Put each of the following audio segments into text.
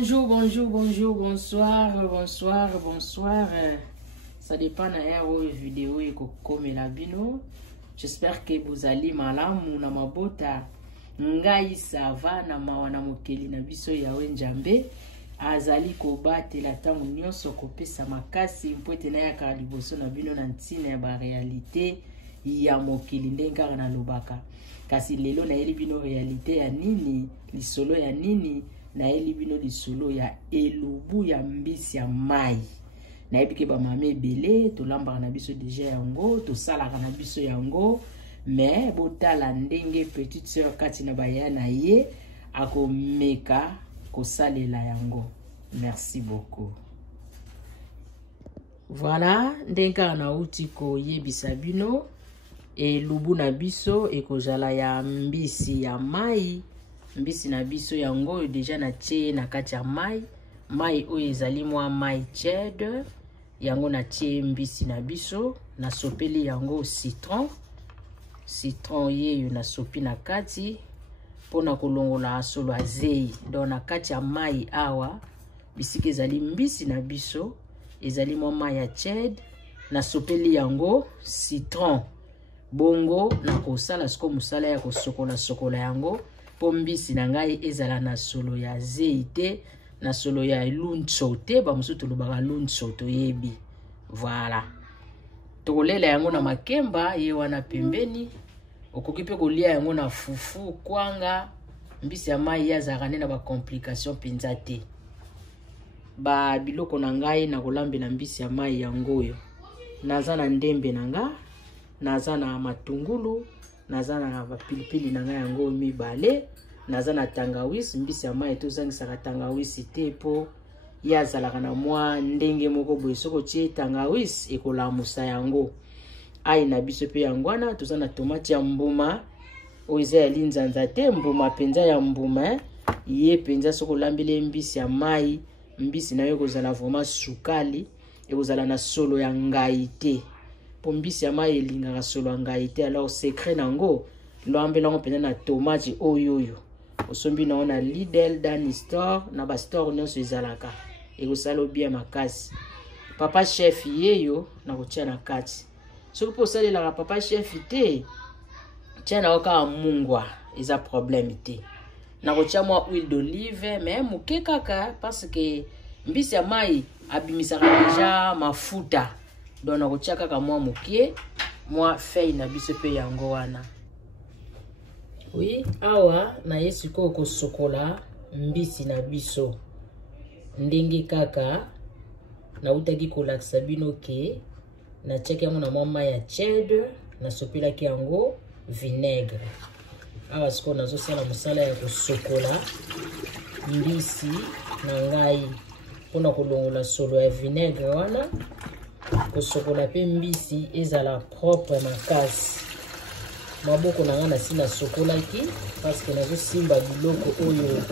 bonjour, bonsoir. Ça dépend de la vidéo et comme la bino. J'espère que vous allez malamu na mabota. Ngai sava na mawana mokeli na biso ya wenjambe. Azali kobate la tango nyonso kopesa makasi mpote na ya kaliboso na bino na ntina ya ba réalité ya mokeli ndenga na lobaka. Kasi lelo na yeli bino réalité ya nini, lisolo ya nini, na yeli bino lisolo ya elubu ya mbisi ya mai. Na yebike ba mame ebele to lambaka na biso deja yango, to salaka na biso yango, mais botala ndenge petite sœur kati na baya na ye akomeka kosalela yango. Merci beaucoup. Voilà, ndenga na uti ko yebisa bino elubu na biso ekozala ya mbisi ya mai. Mbisi na biso yango deja na tie na kati ya mai. Mai oyo ezali mwa mai tiède. Yango na tie mbisi na biso. Na sopeli yango citron. Citron yeyo na sopi na kati. Pona kolongola solo azei. Don na kati ya mai awa. Bisiki ezali mbisi na biso. Ezali mwa mai ya tiède. Na sopeli yango citron. Bongo na kosala siko musala ya kosokola yango. Po mbisi na ngai ezala na solo ya zeite, na solo ya luncho te, ba musu tulubaka luncho toyebi. Voilà. Tokolela yango na makemba ye wana pembeni. Okoki pe kolia yango na fufu kwanga. Mbisi ya mai yazaka na ba complication penza te. Ba biloko na ngai na kolambela mbisi ya mai yango yo. Naza na ndembe na nga, naza na matungulu, naza na pilipili na nga yango mibale, naza na tangawisi. Mbisi ya mai tozangisaka tangawisi te po yazalaka na mwa ndenge moko boye soko tie tangawisi ekolamusa yango. Ai na biso pe yangwana toza na tomate ya mbuma oyo eza ya linzanza te, mbuma penza ya mbuma ye penza soko lambele mbisi ya mai. Mbisi na yo kozala vraiment sukali, ekozala na solo ya ngai te. Po mbisi ya mai elingaka solo ya ngai te. Alors secret nango loambela ngo penza na tomate oyo. Osombi na ona Lidl, Dani Store, na ba store nyonso ezalaka. Ekosala bien makasi. Papa chef yeyo na kotia na kati. Soki po salela papa chef te, tia na oka mungwa, eza problème te. Na kotia mwa huile d'olive, mais muke kaka parce que mbisi ya mai abimisaka deja mafuta. Donc na kotia kaka mwa muke, mwa feuille na biso pe yango wana. Oui, awa na yesiko ko sokola mbisi na biso. Ndenge kaka na utaki kolakisa bino ke na tiaki yango na mwa ya tiède, na sopelaki yango vinaigre. Awa siko nazosala mosala ya kosokola mbisi na ngai pona kolongola solo ya vinaigre wana. Kosokola pe mbisi ezala propre makasi. Maboko na nga nasi na sokolaki parce que nazo simba biloko oyo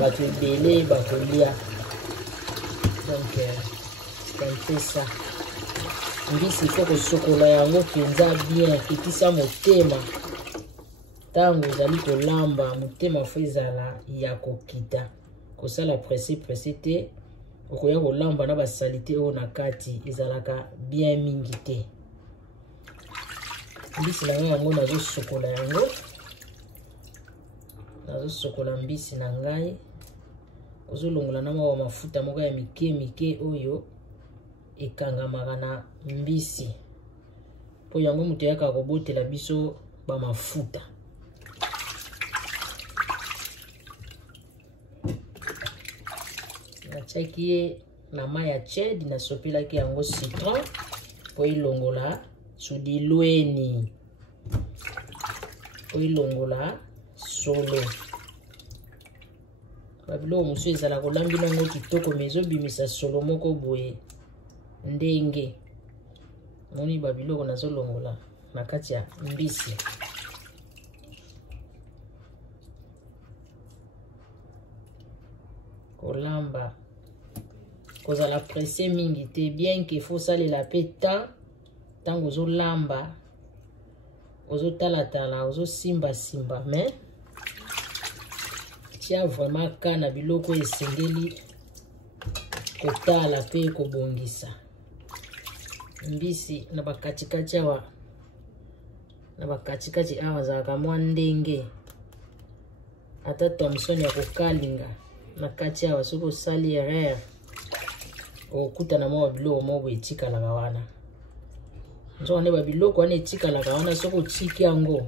bato ebele bakolia. Donc c'est un peu ça. Mbisi il faut kosokola yango penza bien kitisa motema. Tango ezali kolamba motema fo ezala ya kokita. Kosala presse te. Okoya kolamba na basalite oyo na kati ezalaka bien mingi te. Mbisi na ngai yango nazo sokola yango. Nazo sokola mbisi na ngai. Ozolongola na mawa mafuta moko ya mike oyo ekangamaka na mbisi. Po yango mutu yaka kobotela biso ba mafuta. Nataki ye na mai ya tiède na sopelaki yango citron po ilongola sudilweni. Po ilongola solo. Babilo musu ezala kolambi nango kitoko mezo bimisa solo moko boye ndenge. Moni babilo nazo longola na kati ya mbisi. Kolamba kozala presse mingi te, bien que faut salela pe temps tango ozo lamba ozo tala ozo simba mais tia vraiment kana biloko esengeli kotala pe kobongisa mbisi na bakatikati awa na bakatikati awa zalaka mwa ndenge ata Thomson ya kokalinga na kati awa soki osali erreur okutana mwa biloko moko etikalaka wana nzone ba biloko wana etikalaka wana soki otiki yango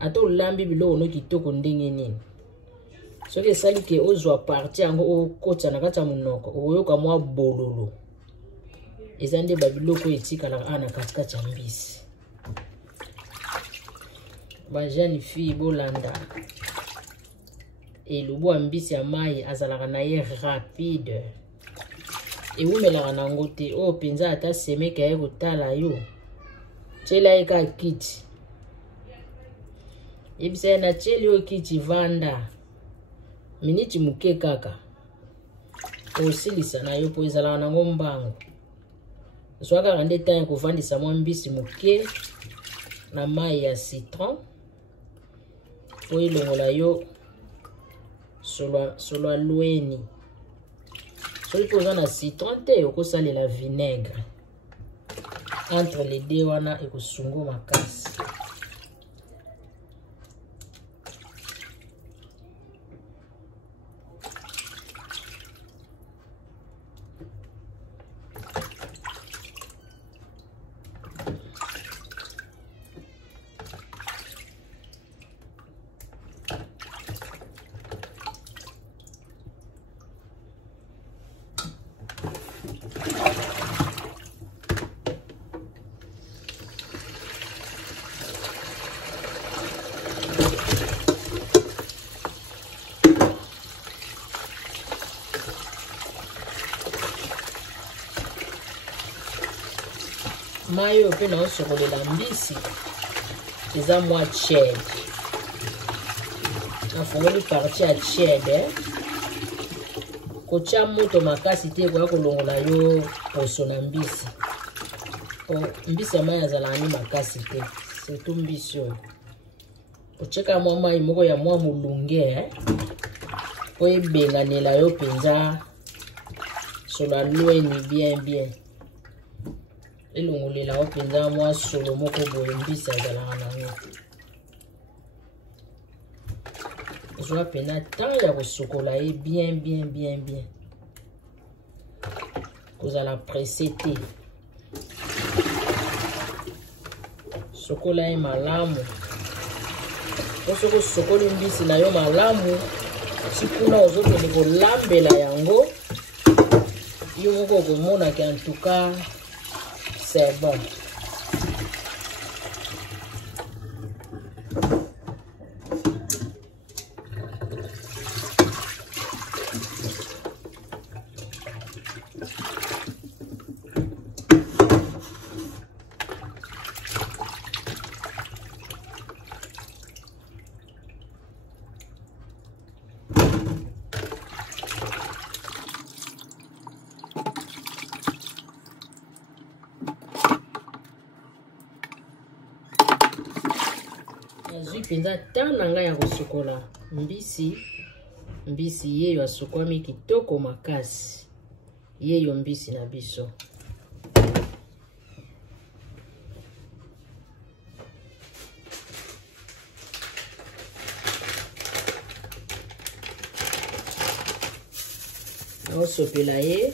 ata olambi biloko no kitoko ndenge nini soki esali ke ozwa parti yango okotsa na kati ya monoko oyoka mwa bololo eza nde ba biloko etikalaka ana katikati ya mbisi ba jeune fille bolanda elubu ya mbisi ya mai azalaka na ye rapide ewumelaka nango te oyo mpenza ata semeke aye kotala yo tiela ye ka kiti yebisa ye na tieli oyo kiti vanda miniti muke kaka osilisa na yo po ezalaka nango mbango zwa kaka nde tani kovandisa mwa mbisi muke na mai ya citron po ilongola yo solo alweni soki oza na citron te okosalela vinaigre entre les deux wana ekosungu makasi mayo pe na osokolela mbisi eza mwa ched afongoli parti ya ched kotia moto makasi te koya kolongola yo poso na mbisi mbisi ya mai azalaka ni makasi te surtout mbisi oyo ocheka mwa mai moko ya mwa molunge po ebenganela yo mpenza solo alweni bien elongolela openza mwa solo moko boye mbisi azalaka nango ozwa pena temps ya kosokola ye bien kozala presse te sokola ye malamu po soki osokoli mbisi na yo malamu tikuna ozokende kolambela yango yo moko okomonaka en tout cas c'est bon. Penza tana nga ya kosokola mbisi yeyo asokwami kitoko makasi yeyo mbisi na biso osopela ye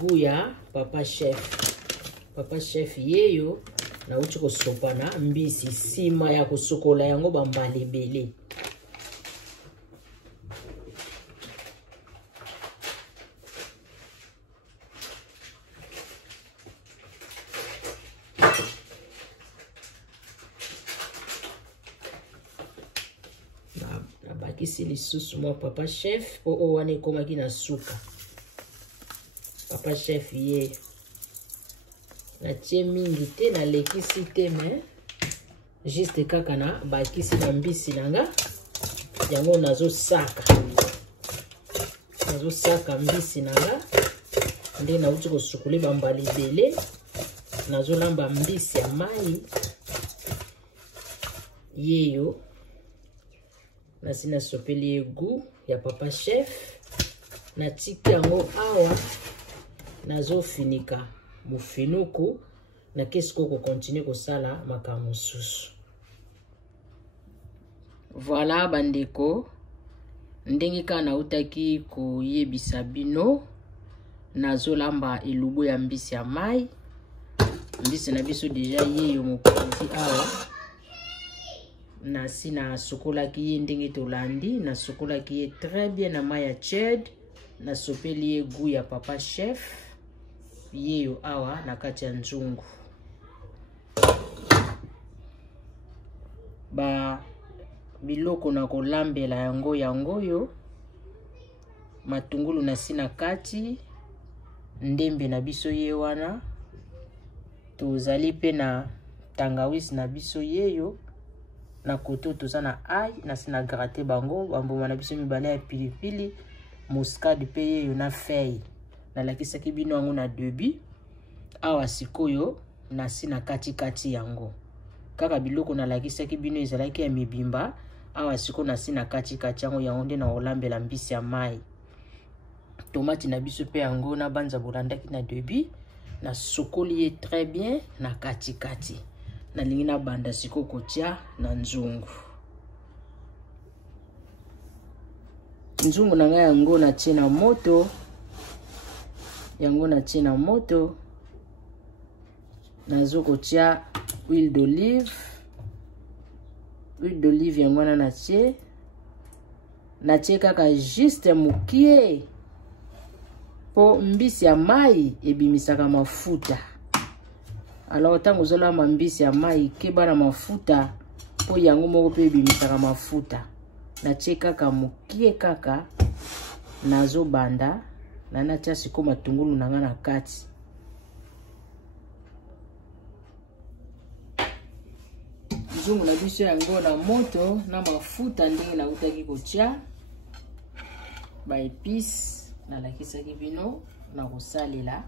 goût ya papa chef yeyo na uchi kosopana mbisi sima ya kosokola yango bambala ebele nabakisi lisusu mwa papa chef po oyo wana ekomaki na suka papa chef ye natie mingi te nalekisi te me juste kaka na bakisi na mbisi nanga yango nazosaka mbisi nanga nde nauti kosukuli bambala ebele nazolamba mbisi ya mai yeyo nasi nasopeli ye goût ya papa chef natiki yango awa nazo finika mufinuku na kesiko ko continue ko sala makambo susu. Voilà bandeko, ndenge kana utaki ko yebisa bino nazo lamba elubu ya mbisi ya mai. Mbisi na biso deja yeyo mokonzi awa. Na sina sokola ki ndenge tolandi, na sokola ki très bien na mai ya ched, na sopeli goût ya papa chef. Yeyo awa na kati ya nzungu. Ba biloko na kolambela yango yo. Matungulu na sina kati, ndembe na biso ye wana. Tozali pe na tangawisi na biso yeyo. Na koto toza na ai na sina gratte bango, bamboma na biso mibale ya pilipili, muscade pe yeyo na feuille. Na lakisaki bino yango na debi. Awa sikoyo na sina kati yango. Kaka biloko na lakisaki bino ezalaki ya mibimba. Awa siko na sina kati yango yango nde na olambela mbisi ya mai. Tomate na biso pe yango na banza bolandaki na debi. Na sokoli ye très bien na kati. Na lingi na banda siko kotia na nzungu. Nzungu na nga yango na tie na moto. Yango na tie na moto. Nazo kotia huile d'olive. Huile d'olive yango na tie. Na tie kaka juste mukie. Po mbisi ya mai ebimisaka mafuta. Alors tango zola mbisi ya mai keba na mafuta po yango moko pe ebimisaka mafuta. Na tie kaka mukie kaka nazo banda na natia siko matungulu nanga na kati. Nzungu na biso yango na moto na mafuta ndenge na utaki kotia ba épices na lakisaki bino na kosalela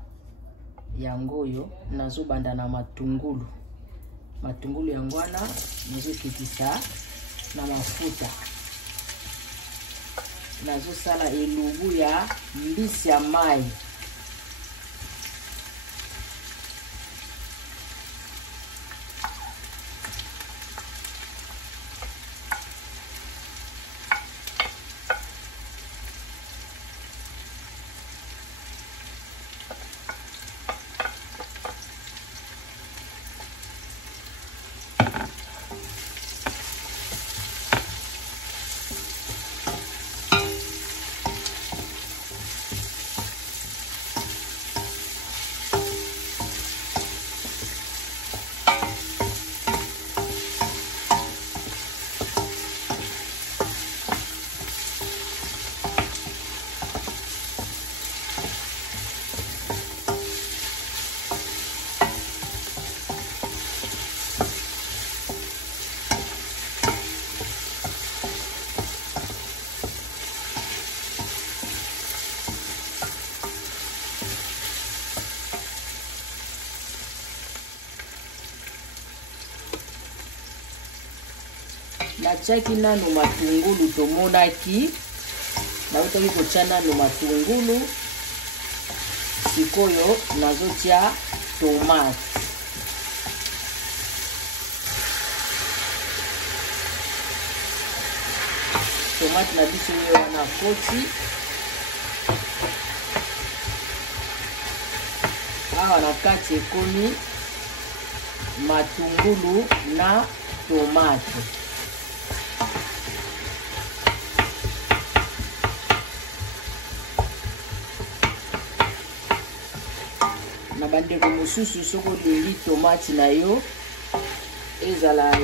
yango yo. Nazo banda na matungulu. Matungulu yango wana nazo kitisa na mafuta. Nazo sala elubu ya mbisi ya mai. Na chaki nanu matungulu tomonaki. Na utaki kochana no matungulu. Sikoyo nazotia tomate. Tomate na biso ye wana koti. Awa na kati ekomi matungulu na tomate. Na bandeko mosusu soko leli tomate na yo ezala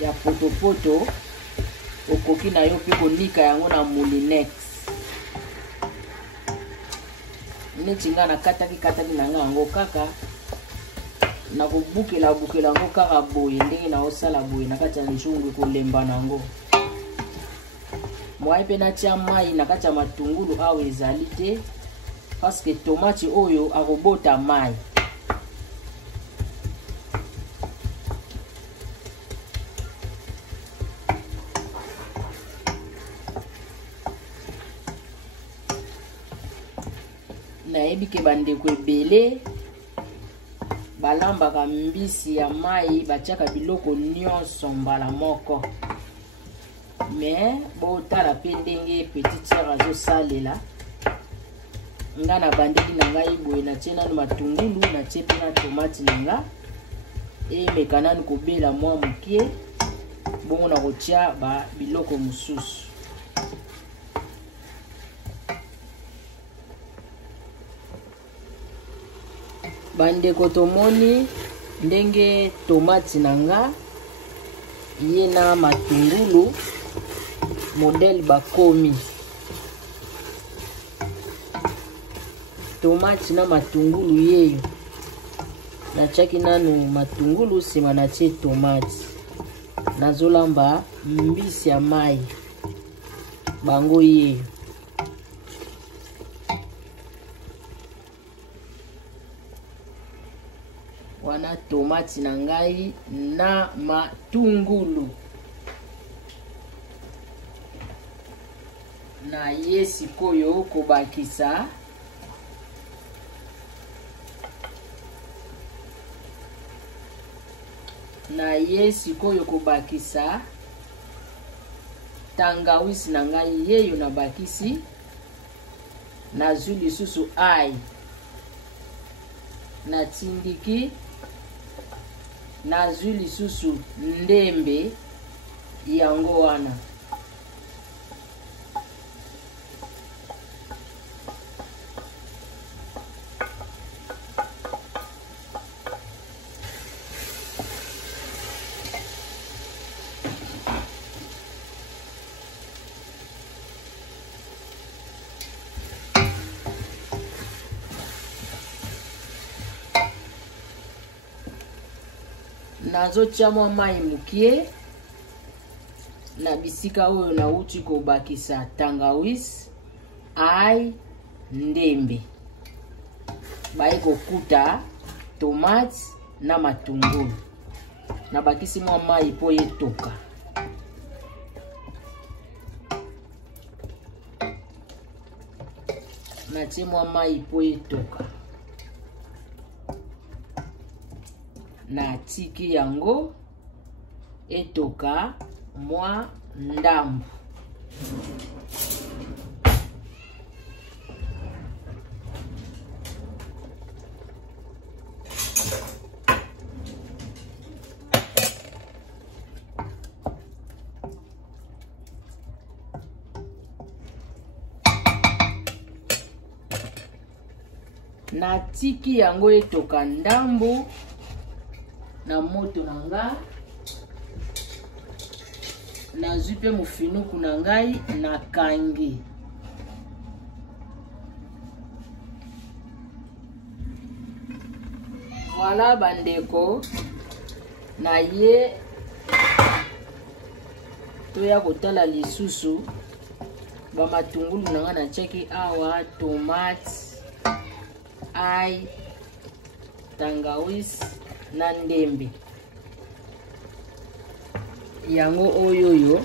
ya potopoto, okoki na yo pe konika yango na moulinex. Neti nga na kataki na nga yango kaka na kobukela yango kaka boye ndenge na osala boye na kati ya nzungu kolemba nango. Moi pe natia mai na kati ya matungulu awa ezali te parce que tomate oyo akobota mai. nayebi ke bandeko ebele balambaka mbisi ya mai batiaka biloko nyonso mbala moko. Mais botala pe ndenge petite sœur azosalela nga na bandeli na ngai boye natie nanu matungulu natie pe na tomate na nga emeka nanu kobela mwa mokie bongo na kotia biloko mosusu. Bandeko tomoni ndenge tomate na nga ye na matungulu modèle bakomi. Tomate na matungulu yeyo natiaki nanu matungulu sima natie tomate. Nazolamba mbisi ya mai bango yeyo. Wana tomate na ngai na matungulu. Na ye sikoyo kobakisa tangawisi na ngai yeyo na bakisi. Nazwi lisusu ai natindiki. Nazwi lisusu ndembe yango wana. Nazotia mwa mai mukie na bisika oyo nauti kobakisa tangawisi ai ndembe. Bai kokuta tomate na matungulu. Na bakisi mwa mai po etoka. Natie mwa mai po etoka. Na tiki yango etoka mwa ndambu. Na tiki yango etoka ndambu na moto na nga. Nazwi pe mufinuku na ngai na kangi. Voilà bandeko na ye toya kotala lisusu ba matungulu na nga na cheki awa tomate ai tangawisi na ndembe yango oyoyo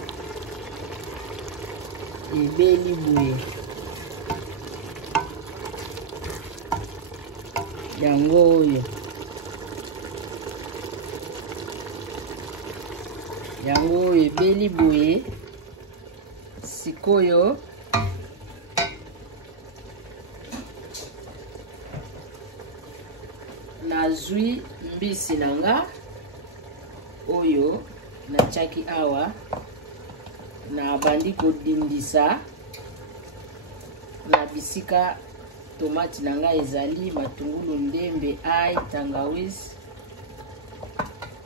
ebeli boye. Yango oyo ebeli boye. Sikoyo nazwi mbisi na nga oyo natiaki awa na bandi kodindisa na bisika tomate na nga ezali matungulu ndembe ai tangawisi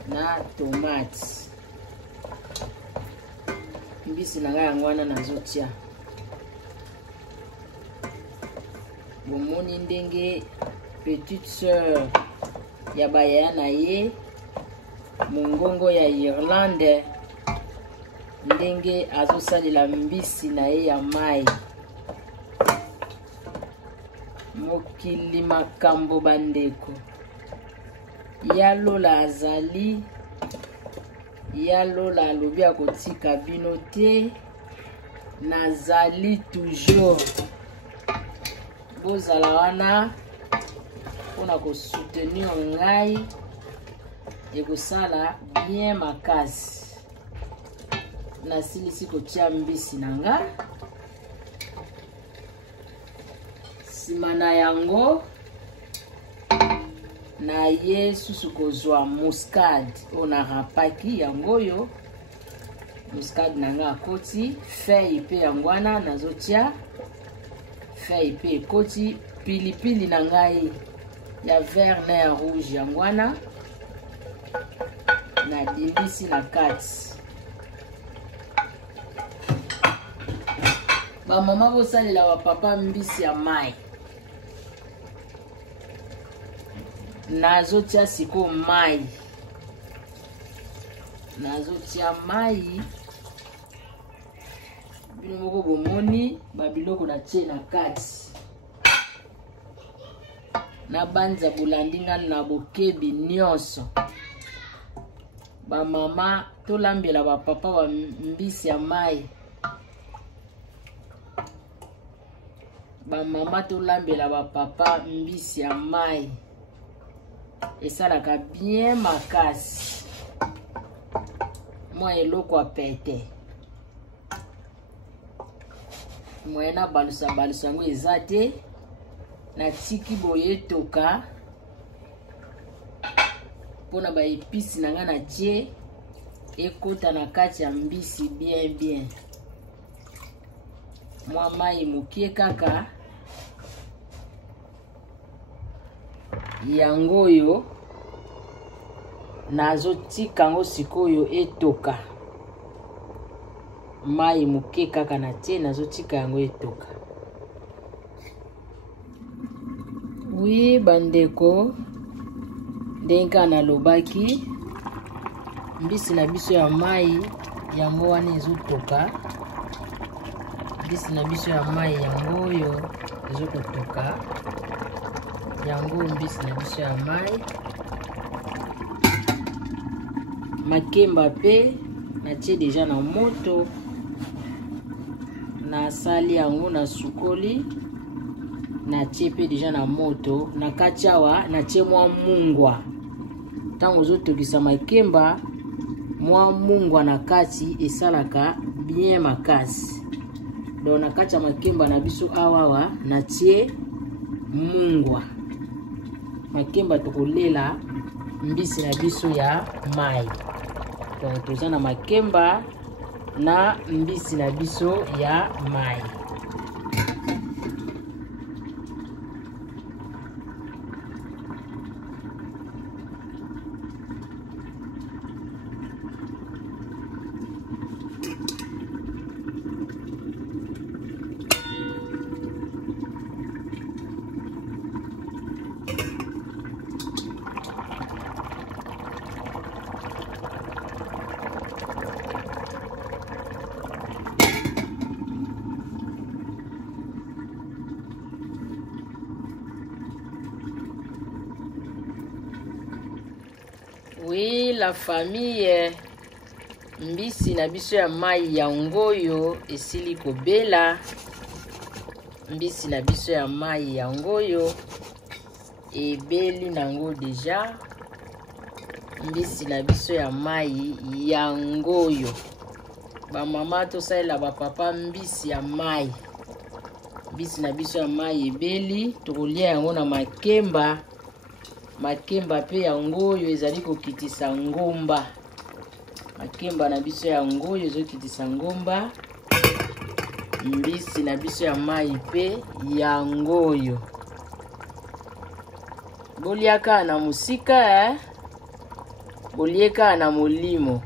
na tomate. Mbisi na nga yango wana nazotia. Bomoni ndenge petite sœur ya bayaya na ye mongongo ya Irlande ndenge azosalela mbisi na ye ya mai. Mokili makambo bandeko. Yalola azali. Yalola alobi akotika bino te. Nazali toujours. bozala wana mpona kosoutenir ngai ekosala bien makasi. Nasilisi kotia mbisi na nga. Sima na yango na ye susu kozwa muscade oyo narapaki yango oyo. Muscade na nga akoti, feuille pe yango wana nazotia. Feuille pe ekoti, pilipili na ngai ya vert na ya rouge yango wana na dimbisi na kati. Ba mama bosalela wa papa mbisi ya mai. Nazotia siko mai. Nazotia mai. Bino moko bomoni babiloko na tie na kati. Na banza bulandinga na bokebi nyonso. Ba mama tolambela ba papa wa mbisi ya mai. Ba mama tolambela ba papa mbisi ya mai. Esalaka bien makasi. Mwa eloko apete. Mwena balusa ngo eza te. Na tiki boye toka. Pona ba episi na nga na tie. Ekota na kati ya mbisi bien. Mwa mai mukie kaka. Yango oyo nazotika ngo sikoyo etoka. Mai muke kaka na tie nazotika yango etoka. Oui bandeko, ndenga na lobaki mbisi na biso ya mai yango wana ezotoka. Mbisi na biso ya mai yango oyo ezokotoka. Yango mbisi na biso ya mai. Makemba pe natie deja na moto. Nasali yango na sukoli. Natie pe deja na moto. Na kati awa natie mwa mungwa. Tango ozotokisa makemba, mwa mungwa na kati esalaka bien makasi. Donc na kati ya makemba na biso awawa natie mungwa. Makemba tokolela mbisi na biso ya mai. Donc toza na makemba na mbisi na biso ya mai. Oui, la famille mbisi na biso ya mai yango oyo esili kobela. Mbisi na biso ya mai yango oyo ebeli nango deja. Mbisi na biso ya mai yango oyo ba mama tosalela ba papa mbisi ya mai. Mbisi na biso ya mai ebeli, tokolia yango na makemba. Makemba pe yango oyo ezali kokitisa ngomba. Makemba na biso yango oyo ezokitisa ngomba. Mbisi na biso ya mai pe yango oyo. Boliaka na musika bolieka na molimo.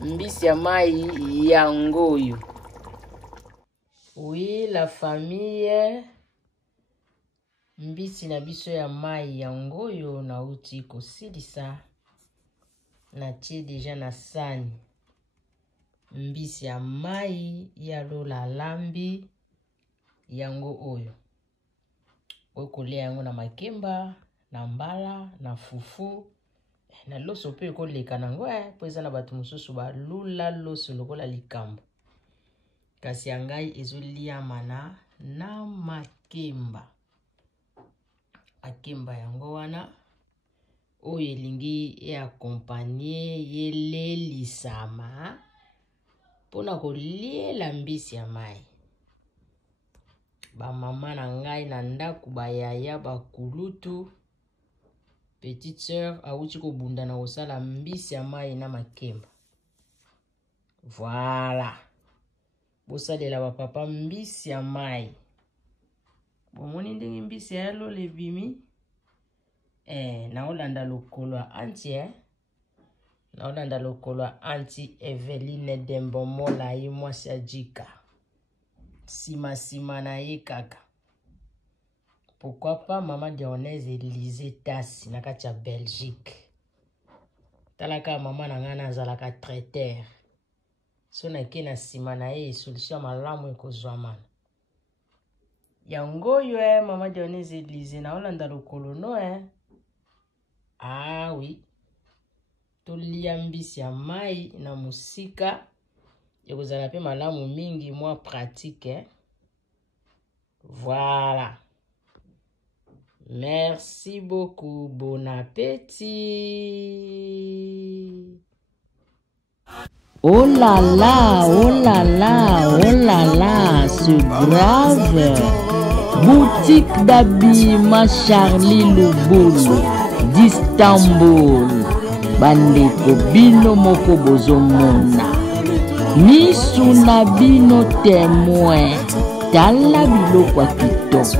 Mbisi ya mai yango oyo. Oui, la famille. Mbisi na biso ya mai yango oyo nauti kosilisa. Natie deja na sani. Mbisi ya mai ya lola lambi yango oyo. Okolia yango na makemba, na mbala, na fufu. Na loso pe koleka nango po eza na bato mosusu balula loso lokola likambo. Kasi ya ngai ezoliama na na makemba. Makemba yango wana oyo elingi e accompagner yelelisama pona koliela mbisi ya mai. Ba mama na ngai na ndako bayaya bakulutu petite sœur awuti kobunda na kosala mbisi ya mai na makemba. Voilà. Bosalela ba papa mbisi ya mai. Bomoni ndenge mbisi ya lo lebimi. Na olanda lokolo anti na olanda lokolo anti Eveline Dembomola ye mwasi ajika. Sima na ye kaka. Pourquoi pas maman Dionèse Élisée Tassi na kati ya Belgique. Talaka maman na ngana azalaka traiteur. So na ke na sima na ye solution malamu ekozwamana. Yango yo maman Dionèse Élisée na olanda lokolo no Ah oui. Tolia mbisi ya mai na musika. Ekozala pe malamu mingi moi pratique. Voilà. Merci beaucoup. Bon appétit. Oh là là, oh là là, oh là là, c'est grave. Boutique d'habillement Charlie Lubulu d'Istanbul. Bandeko bino moko bozomona. Misu na bino témoin. Tala biloko kitoko.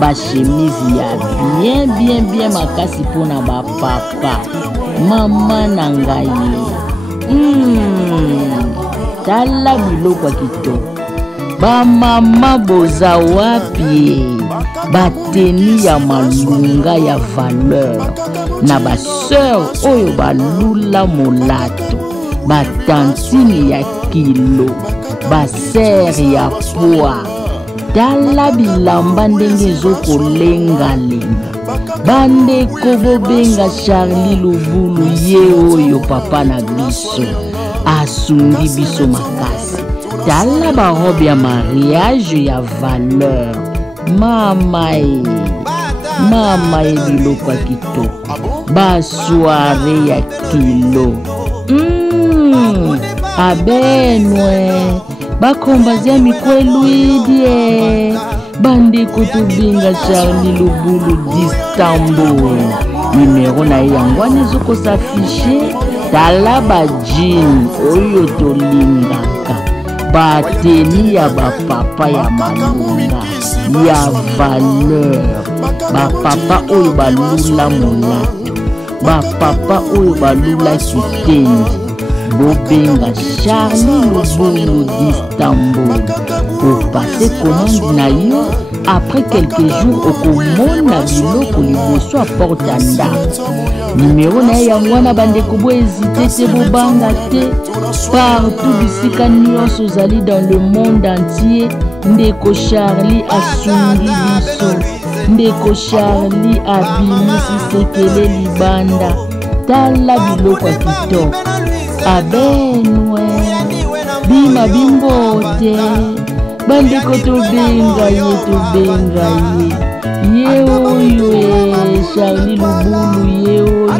Ba chemise ya bien makasi pona ba papa. Mama na ngai. Tala biloko kitoko. Ba mama boza wapi? Ba teni ya malunga ya valeur. Na ba sœur oyo ba lula molato. Ba tantine ya kilo. Ba sœur ya poa. Tala bilamba ndenge ezokolengalenga. Bandeko bobenga Charlie Lubulu ye oyo papa na biso. Asungi biso makasi. Tala ba robe ya mariage ya valeur. Mama biloko kitoko. Ba soirée ya kilo. Abenwe. Bakombazia mikweluidie. Bandeko tobinga Charlie Lubulu d'Istanbul. Numéro na yangwane zoko s'afficher. Tala ba jean oyo tolingaka. Bateni ya ba papa ya malunga ya valeur. Ba papa oyo balula molato. Ba papa oyo balula kitendi. Bobenga Charlie Lubulu d'Istanbul. Pour passer commande na yo, après quelques jours au komona biloko liboso à porte anda. Numéro na yangwana bandeko bo hésiter te bobanga te. Partout bisika nyonso ozali dans le monde entier. Ndeko Charlie asungi biso. Ndeko Charlie abimisi sekele libanda. Tala biloko kitoko. Abenwe bima bimbote bandeko tobenga ye oyo Charlie Lubulu ye oyo.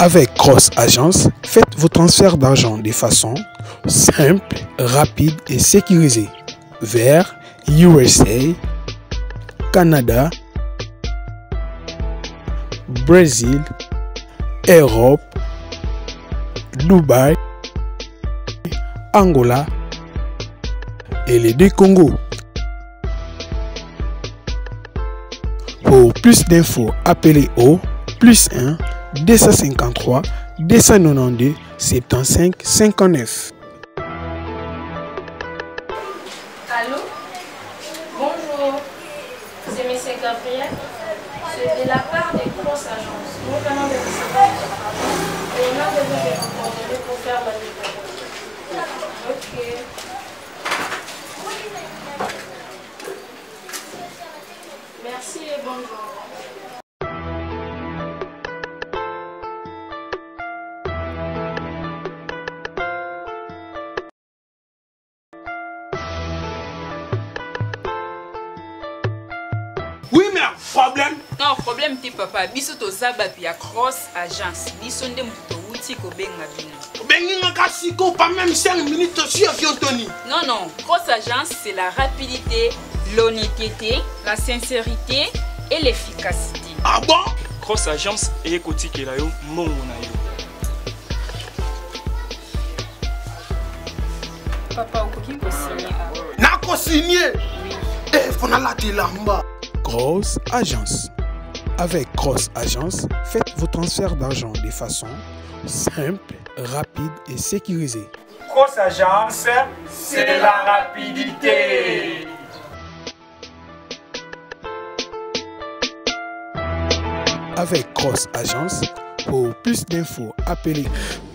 Avec Cross Agence, faites vos transferts d'argent de façon simple, rapide et sécurisée vers USA, Canada, Brésil, Europe, Dubaï, Angola et les deux Congos. Pour plus d'infos, appelez au +1 253 292 75 59. Allô? Bonjour, c'est M. Gabriel. C'est de la part des grosses agences. Nous venons de recevoir votre rapport et on a besoin de vos coordonnées pour faire la livraison. Ok. Merci et bonjour. Oui, mais problème. Non, problème ti papa. Biso to zaba pia Cross Agence. Biso nde muto wuti ko benga bino. Benga kasiko pas même 5 minutes sur avion Tony. Non, non. Cross Agence, c'est la rapidité, l'honnêteté, la sincérité et l'efficacité. Ah bon? Cross Agence et kotikela yo mongo na yo. Papa, okoki ko signer. Na ko signer. Eh, fona la tilamba. Cross Agence. Avec Cross Agence, faites vos transferts d'argent de façon simple, rapide et sécurisée. Cross Agence, c'est la rapidité. Avec Cross Agence, pour plus d'infos, appelez.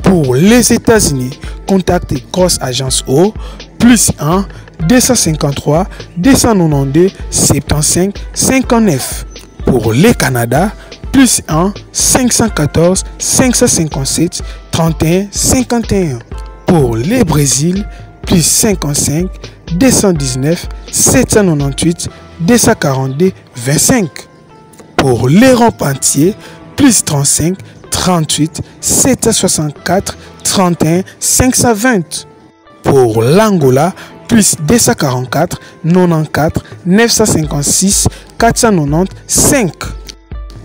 Pour les États-Unis, contactez Cross Agence au +1 253 292 75 59. Pour les Canada, +1 514 557 31 51. Pour les Brésil, +55 219 798 242 25. Pour l'Europe entier, +35 38 764 31 520. Pour l'Angola, +244 94 956 495.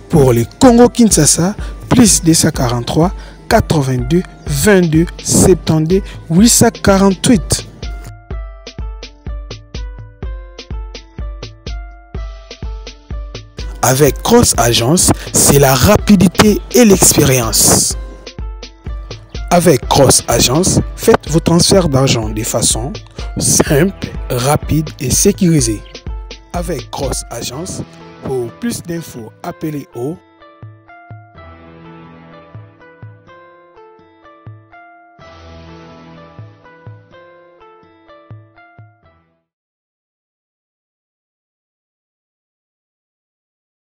Pour le Congo-Kinshasa, +243 82 22 72 848. Avec Cross Agence, c'est la rapidité et l'expérience. Avec Cross Agence, faites vos transferts d'argent de façon simple, rapide et sécurisée. Avec Cross Agence, pour plus d'infos, appelez au